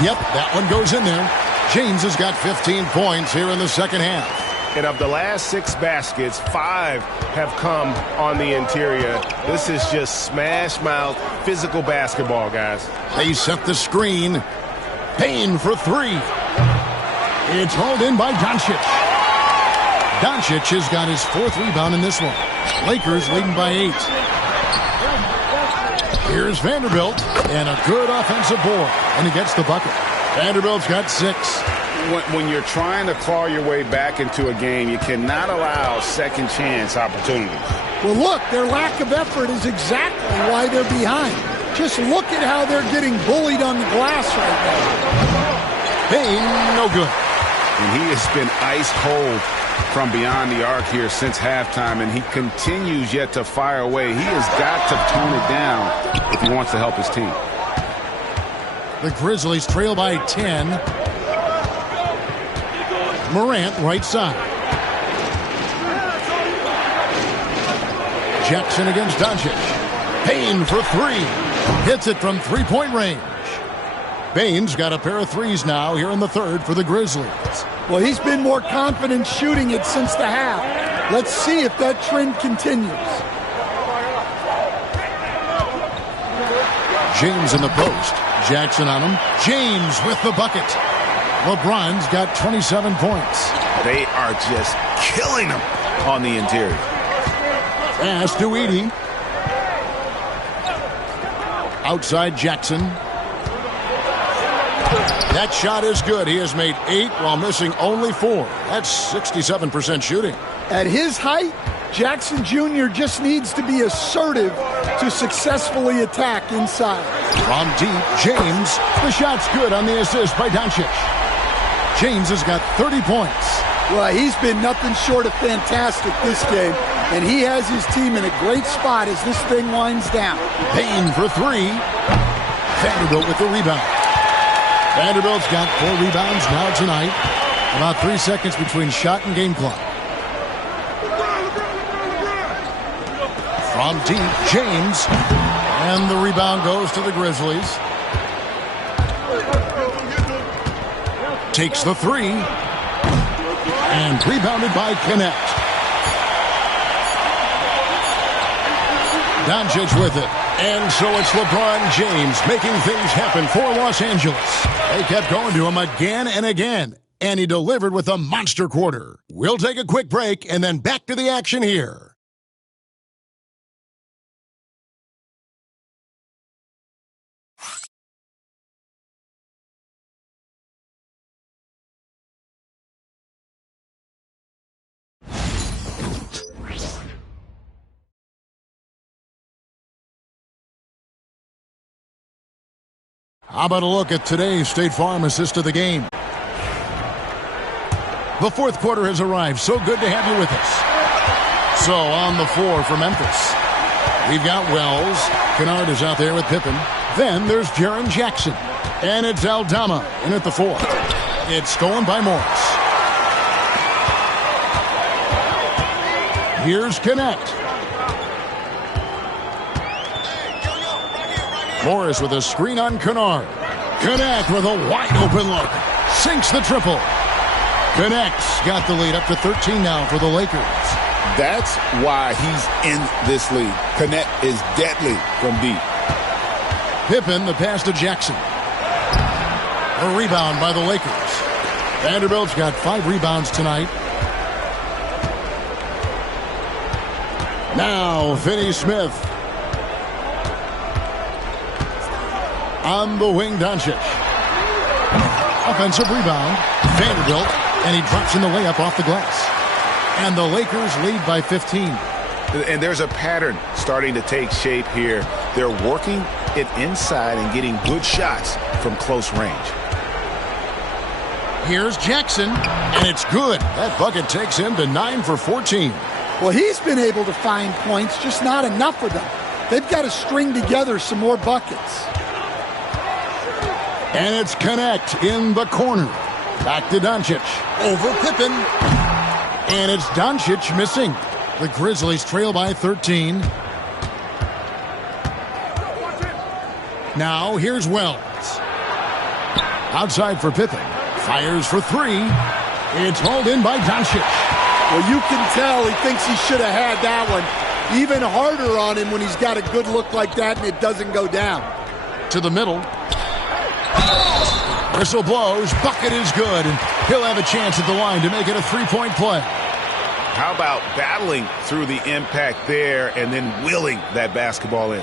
Yep, that one goes in there. James has got 15 points here in the second half. And of the last 6 baskets, 5 have come on the interior. This is just smash-mouth physical basketball, guys. They set the screen. Payne for 3. It's hauled in by Doncic. Doncic has got his 4th rebound in this one. Lakers leading by 8. Here's Vanderbilt, and a good offensive board, and he gets the bucket. Vanderbilt's got 6. When you're trying to claw your way back into a game, you cannot allow second chance opportunities. Well, look, their lack of effort is exactly why they're behind. Just look at how they're getting bullied on the glass right now. Payne, no good. And he has been ice cold from beyond the arc here since halftime, and he continues yet to fire away. He has got to tone it down if he wants to help his team. The Grizzlies trail by 10. Morant right side. Jackson against Doncic. Payne for 3. Hits it from three-point range. Bain's got a pair of threes now here in the third for the Grizzlies. Well, he's been more confident shooting it since the half. Let's see if that trend continues. James in the post. Jackson on him. James with the bucket. LeBron's got 27 points. They are just killing him on the interior. Pass to Edey. Outside Jackson. That shot is good. He has made 8 while missing only 4. That's 67% shooting. At his height, Jackson Jr. just needs to be assertive to successfully attack inside. From deep, James. The shot's good on the assist by Doncic. James has got 30 points. Well, he's been nothing short of fantastic this game, and he has his team in a great spot as this thing winds down. Payne for 3. Vanderbilt with the rebound. Vanderbilt's got 4 rebounds now tonight. About 3 seconds between shot and game clock. From deep, James. And the rebound goes to the Grizzlies. Takes the 3. And rebounded by Connect. Doncic with it. And so it's LeBron James making things happen for Los Angeles. They kept going to him again and again. And he delivered with a monster quarter. We'll take a quick break and then back to the action here. How about a look at today's State Farm assist of the game? The fourth quarter has arrived. So good to have you with us. So on the floor for Memphis, we've got Wells. Kennard is out there with Pippen. Then there's Jaren Jackson. And it's Aldama in at the 4. It's stolen by Morris. Here's Connect. Morris with a screen on Kennard. Connect with a wide open look. Sinks the triple. Connect's got the lead up to 13 now for the Lakers. That's why he's in this league. Connect is deadly from deep. Pippen, the pass to Jackson. A rebound by the Lakers. Vanderbilt's got 5 rebounds tonight. Now, Finney-Smith. On the wing, Doncic. Offensive rebound. Vanderbilt. And he drops in the layup off the glass. And the Lakers lead by 15. And there's a pattern starting to take shape here. They're working it inside and getting good shots from close range. Here's Jackson. And it's good. That bucket takes him to 9 for 14. Well, he's been able to find points, just not enough for them. They've got to string together some more buckets. And it's Connect in the corner. Back to Doncic. Over Pippen. And it's Doncic missing. The Grizzlies trail by 13. Now here's Wells. Outside for Pippen. Fires for 3. It's hauled in by Doncic. Well, you can tell he thinks he should have had that one. Even harder on him when he's got a good look like that and it doesn't go down. To the middle. Whistle blows. Bucket is good. And he'll have a chance at the line to make it a 3-point play. How about battling through the impact there and then willing that basketball in?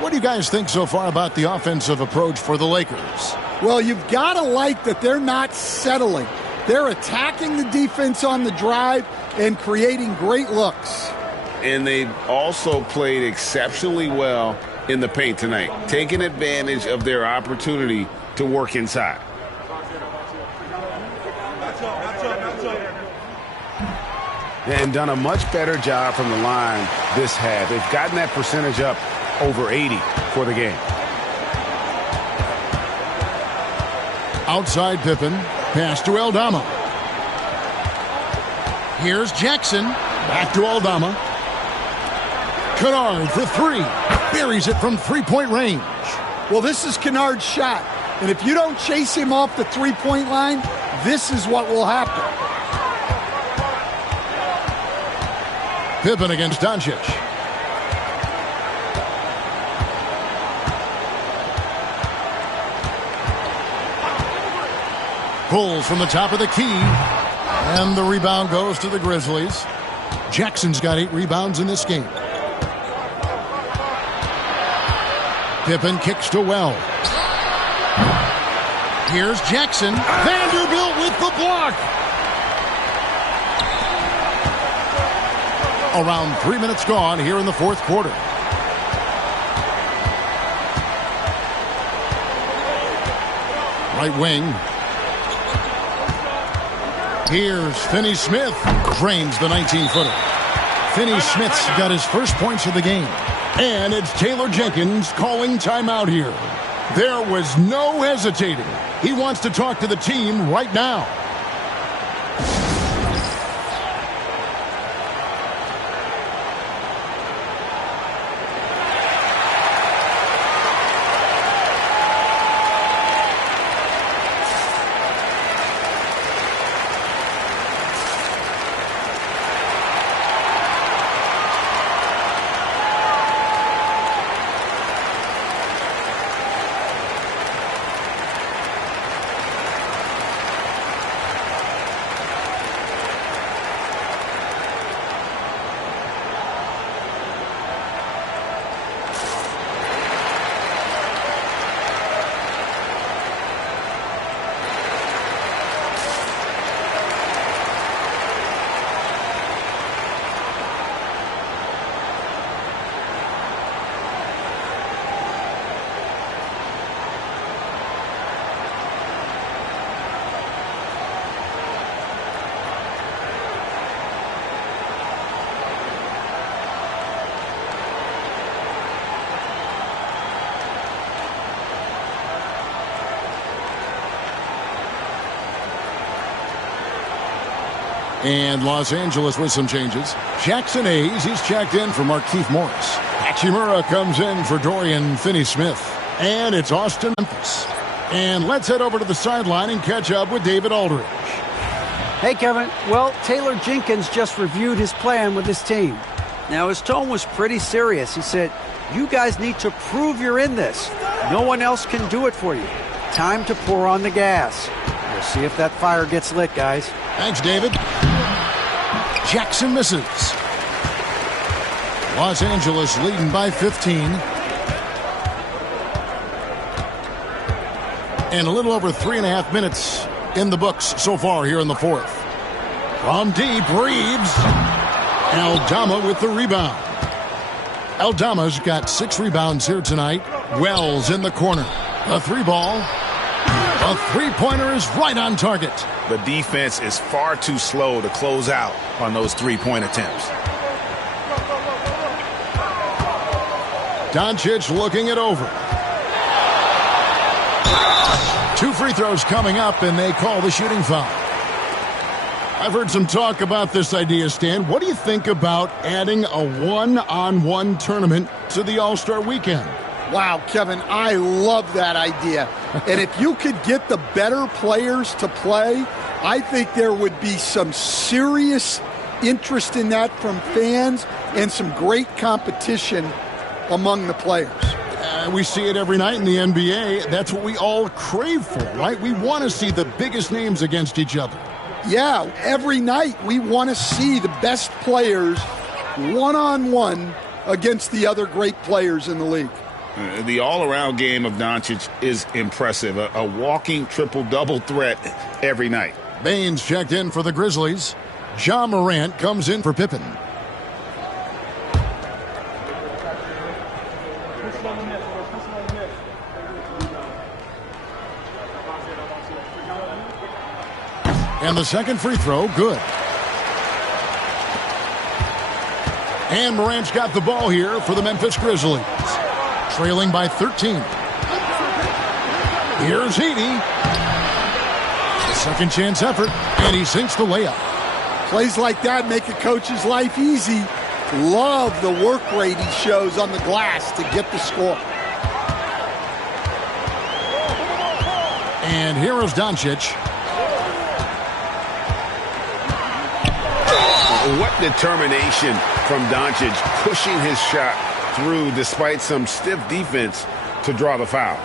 What do you guys think so far about the offensive approach for the Lakers? Well, you've got to like that they're not settling. They're attacking the defense on the drive and creating great looks. And they've also played exceptionally well in the paint tonight, taking advantage of their opportunity to work inside. And done a much better job from the line this half. They've gotten that percentage up over 80 for the game. Outside Pippen. Pass to Aldama. Here's Jackson. Back to Aldama. Kennard for 3. Buries it from 3-point range. Well, this is Kennard's shot. And if you don't chase him off the 3-point line, this is what will happen. Pippen against Doncic. Pulls from the top of the key. And the rebound goes to the Grizzlies. Jackson's got 8 rebounds in this game. Pippen kicks to Wells. Here's Jackson. Vanderbilt with the block. Around 3 minutes gone here in the fourth quarter. Right wing. Here's Finney-Smith. Drains the 19-footer. Finney-Smith's got his first points of the game. And it's Taylor Jenkins calling timeout here. There was no hesitating. He wants to talk to the team right now. And Los Angeles with some changes. Jackson Hayes, he's checked in for Markieff Morris. Hachimura comes in for Dorian Finney-Smith. And it's Austin Memphis. And let's head over to the sideline and catch up with David Aldridge. Hey, Kevin. Well, Taylor Jenkins just reviewed his plan with his team. Now, his tone was pretty serious. He said, you guys need to prove you're in this. No one else can do it for you. Time to pour on the gas. We'll see if that fire gets lit, guys. Thanks, David. Jackson misses. Los Angeles leading by 15. And a little over 3.5 minutes in the books so far here in the fourth. From deep, Reeves. Aldama with the rebound. Aldama's got 6 rebounds here tonight. Wells in the corner. A 3-ball. A 3-pointer is right on target. The defense is far too slow to close out on those 3-point attempts. Doncic looking it over. 2 free throws coming up, and they call the shooting foul. I've heard some talk about this idea, Stan. What do you think about adding a one-on-one tournament to the All-Star Weekend? Wow, Kevin, I love that idea. And if you could get the better players to play, I think there would be some serious interest in that from fans and some great competition among the players. We see it every night in the NBA. That's what we all crave for, right? We want to see the biggest names against each other. Yeah, every night we want to see the best players one-on-one against the other great players in the league. The all-around game of Doncic is impressive. A walking triple-double threat every night. Baines checked in for the Grizzlies. Ja Morant comes in for Pippen. And the second free throw, good. And Morant's got the ball here for the Memphis Grizzlies. Trailing by 13. Here's Heaney. A second chance effort, and he sinks the layup. Plays like that make a coach's life easy. Love the work rate he shows on the glass to get the score. And here is Doncic. What determination from Doncic, pushing his shot through despite some stiff defense to draw the foul.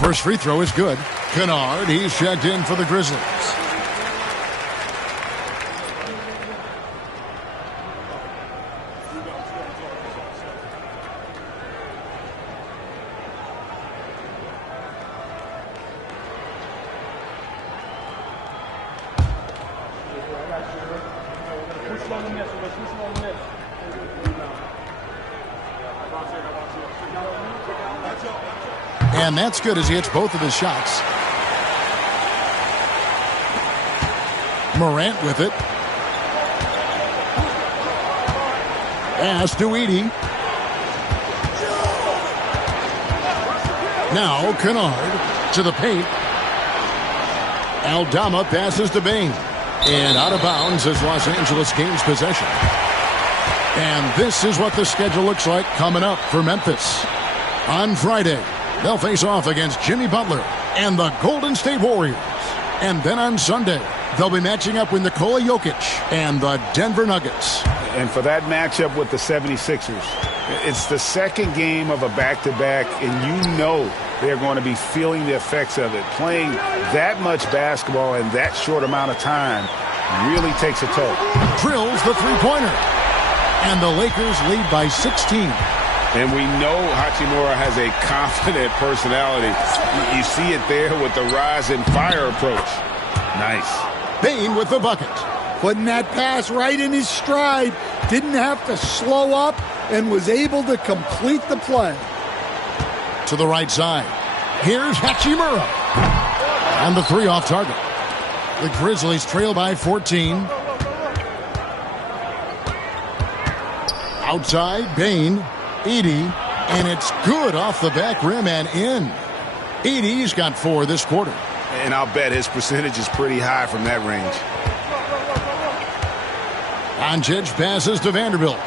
First free throw is good. Kennard, he's checked in for the Grizzlies. And that's good as he hits both of his shots. Morant with it. Pass to Edey. Now Kennard to the paint. Aldama passes to Bane. And out of bounds as Los Angeles gains possession. And this is what the schedule looks like coming up for Memphis. On Friday, they'll face off against Jimmy Butler and the Golden State Warriors. And then on Sunday, they'll be matching up with Nikola Jokic and the Denver Nuggets. And for that matchup with the 76ers, it's the second game of a back-to-back, and you know they're going to be feeling the effects of it. Playing that much basketball in that short amount of time really takes a toll. Drills the three-pointer. And the Lakers lead by 16. And we know Hachimura has a confident personality. You see it there with the rise and fire approach. Nice. Bane with the bucket. Putting that pass right in his stride. Didn't have to slow up and was able to complete the play. To the right side. Here's Hachimura. And the three off target. The Grizzlies trail by 14. Outside, Bane, Edey, and it's good off the back rim and in. Edey's got 4 this quarter. And I'll bet his percentage is pretty high from that range. Doncic passes to Vanderbilt.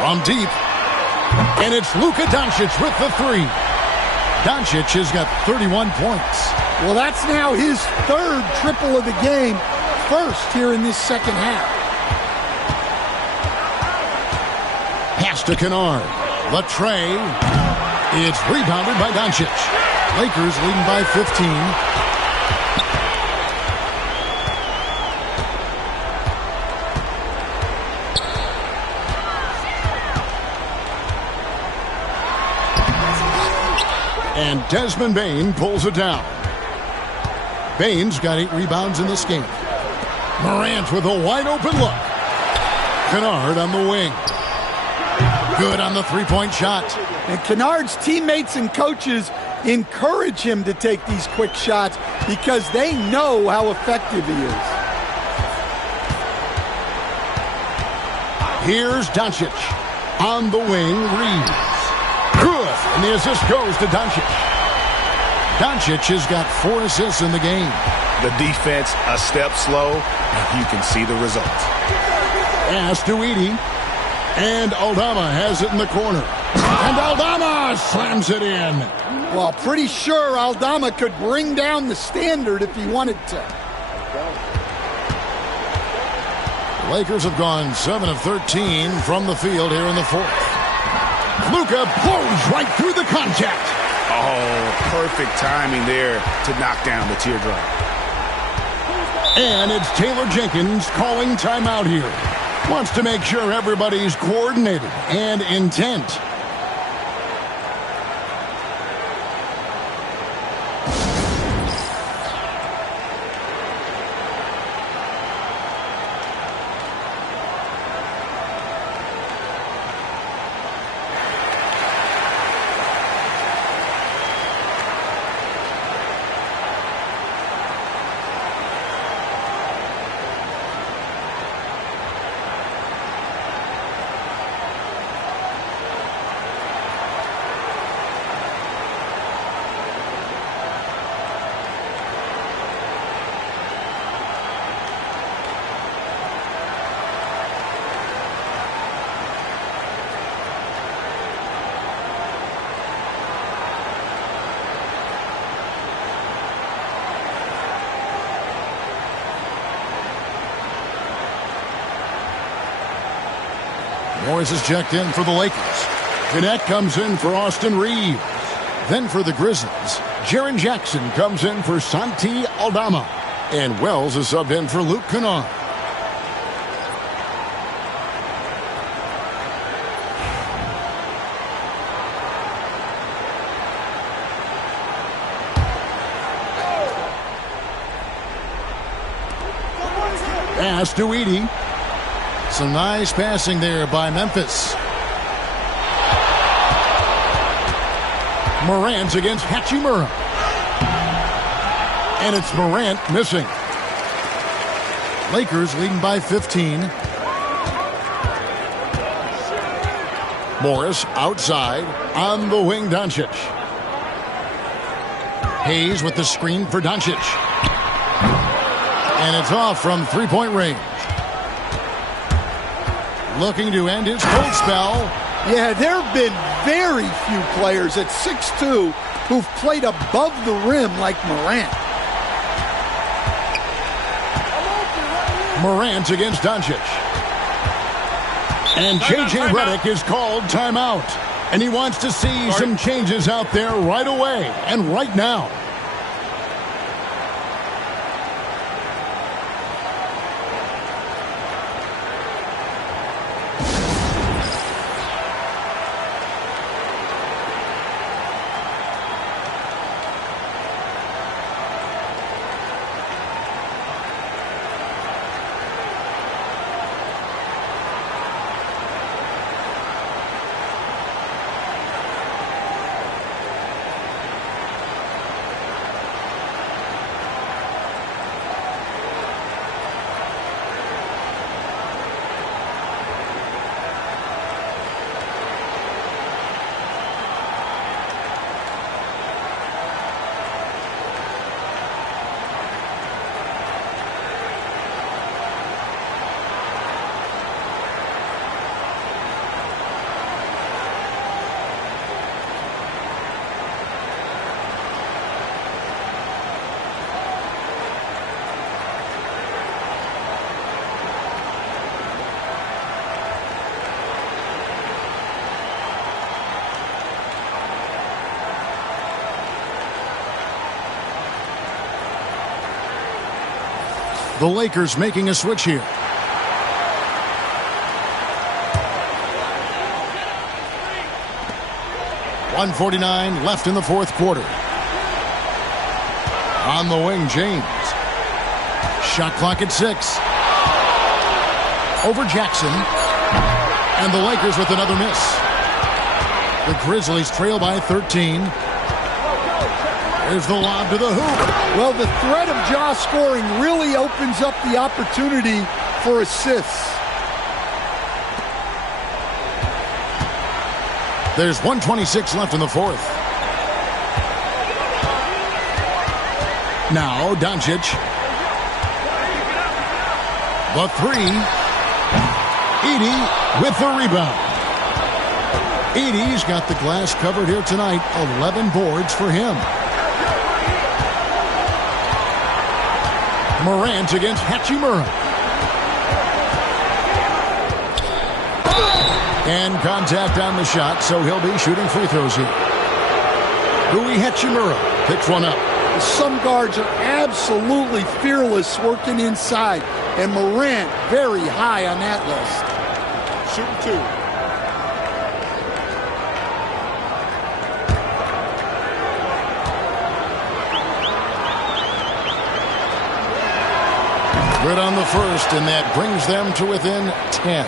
From deep. And it's Luka Doncic with the 3. Doncic has got 31 points. Well, that's now his 3rd triple of the game. First here in this second half. Pass to Kennard. The tray. It's rebounded by Doncic. Lakers leading by 15. And Desmond Bane pulls it down. Bane's got 8 rebounds in this game. Morant with a wide open look. Kennard on the wing. Good on the three-point shot. And Kennard's teammates and coaches encourage him to take these quick shots because they know how effective he is. Here's Doncic. On the wing, Reeves. Good. And the assist goes to Doncic. Doncic has got 4 assists in the game. The defense a step slow, and you can see the result. Pass to Edey. And Aldama has it in the corner. And Aldama slams it in. Well, pretty sure Aldama could bring down the standard if he wanted to. The Lakers have gone 7 of 13 from the field here in the 4th. Luka blows right through the contact. Oh, perfect timing there to knock down the teardrop. And it's Taylor Jenkins calling timeout here. Wants to make sure everybody's coordinated and intent. Morris is checked in for the Lakers. Gannett comes in for Austin Reeves. Then for the Grizzlies, Jaren Jackson comes in for Santi Aldama. And Wells is subbed in for Luke Kennard. Pass to Edey. Some nice passing there by Memphis. Morant's against Hachimura. And it's Morant missing. Lakers leading by 15. Morris outside on the wing, Doncic. Hayes with the screen for Doncic. And it's off from three-point range. Looking to end his cold spell. Yeah, there have been very few players at 6'2" who've played above the rim like Morant. Morant against Doncic. And J.J. Redick is called timeout. And he wants to see some changes out there right away and right now. The Lakers making a switch here. .149 left in the fourth quarter. On the wing, James. Shot clock at 6. Over Jackson. And the Lakers with another miss. The Grizzlies trail by 13. There's the lob to the hoop. Well, the threat of Ja scoring really opens up the opportunity for assists. There's 1:26 left in the fourth. Now, Doncic. The three. Edey with the rebound. Edey's got the glass covered here tonight. 11 boards for him. Morant against Hachimura. And contact on the shot, so he'll be shooting free throws here. Rui Hachimura picks one up. Some guards are absolutely fearless working inside, and Morant very high on that list. Shooting two. Good on the first, and that brings them to within 10.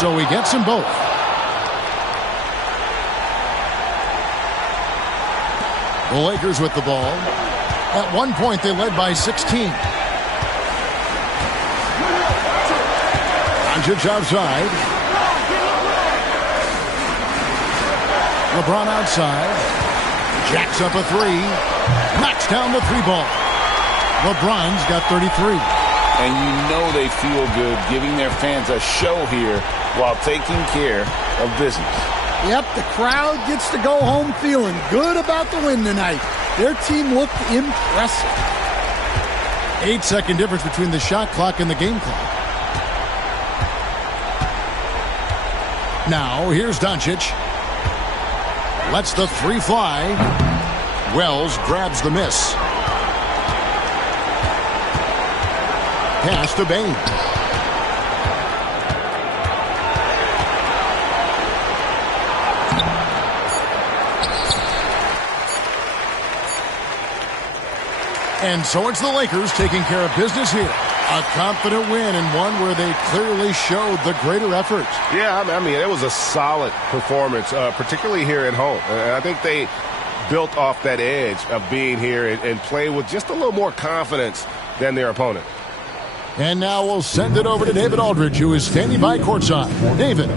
So he gets them both. The Lakers with the ball. At one point, they led by 16. Doncic outside. LeBron outside. Jacks up a three. Knocks down the three ball. LeBron's got 33. And you know they feel good giving their fans a show here while taking care of business. Yep, the crowd gets to go home feeling good about the win tonight. Their team looked impressive. 8-second difference between the shot clock and the game clock. Now, here's Doncic. Lets the three fly. Wells grabs the miss. pass to Bane. And so it's the Lakers taking care of business here. A confident win and one where they clearly showed the greater effort. Yeah, I mean, it was a solid performance, particularly here at home. And I think they built off that edge of being here and play with just a little more confidence than their opponent. And now we'll send it over to David Aldridge, who is standing by courtside. David.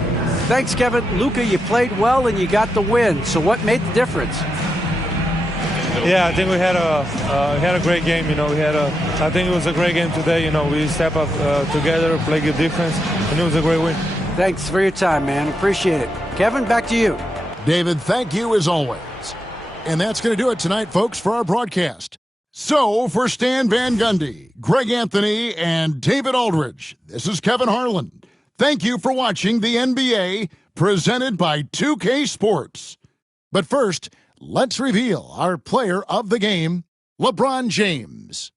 Thanks, Kevin. Luka, you played well and you got the win. So what made the difference? Yeah, I think we had a great game. I think it was a great game today. We step up together, play good defense, and it was a great win. Thanks for your time, man. Appreciate it. Kevin, back to you. David, thank you as always. And that's going to do it tonight, folks, for our broadcast. So, for Stan Van Gundy, Greg Anthony, and David Aldridge, this is Kevin Harlan. Thank you for watching the NBA, presented by 2K Sports. But first, let's reveal our player of the game, LeBron James.